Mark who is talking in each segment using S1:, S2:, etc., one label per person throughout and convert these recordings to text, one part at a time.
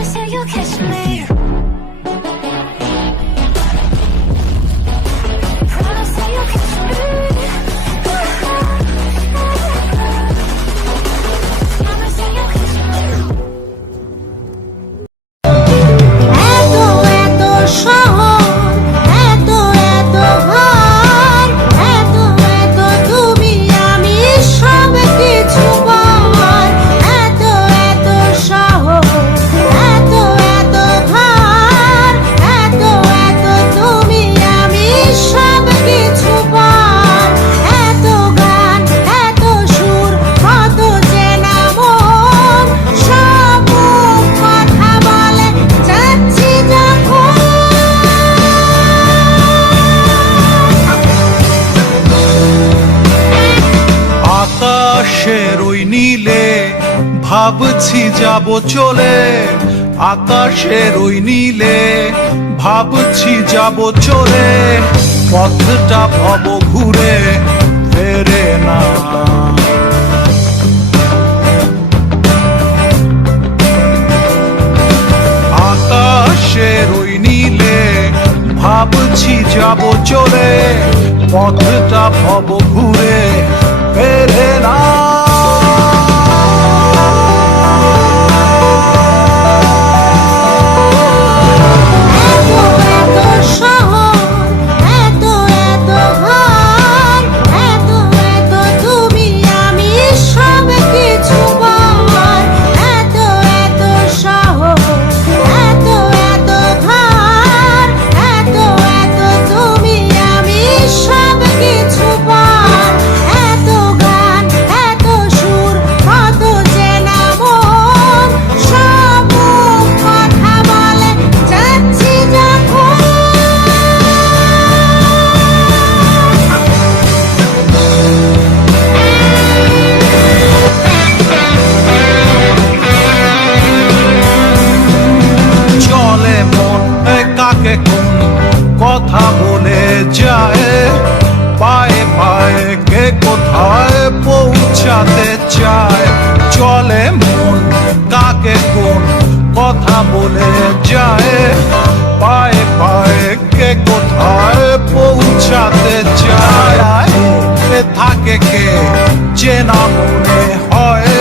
S1: Promise that you'll catch me.
S2: ভাবছি যাব চলে আকাশের ওই নীলে। ভাবছি যাব চলে, পথটা ভব ঘুরে ফেরে না। আকাশের ওই নীলে ভাবছি যাব চলে, পথটা ভব ঘুরে কোন কথা বলে যায়, পায়ে পায়ে কে কোথায় পৌঁছাতে চায়? চলে মন, কাকে কোন কথা বলে যায়? পায়ে পায়ে কে কোথায় পৌঁছাতে চায়? থাকে কে চেনা মনে হয়?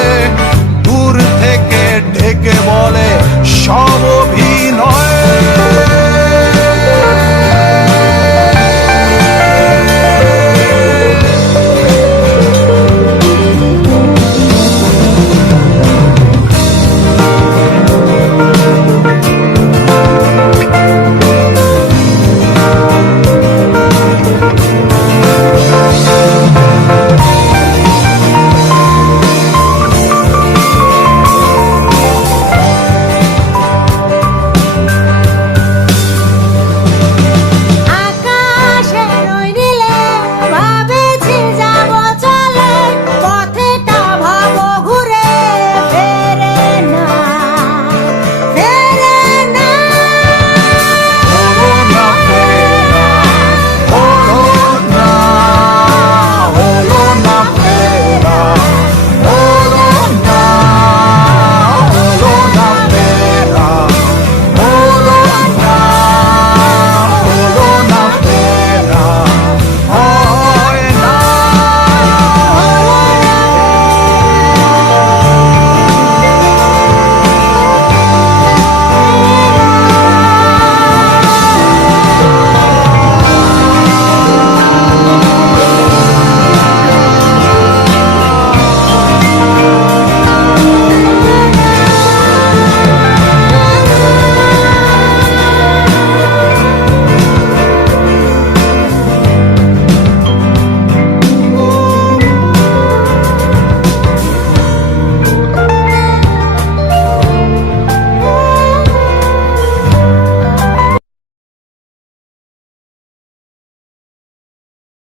S2: দূর থেকে ঢেকে বলে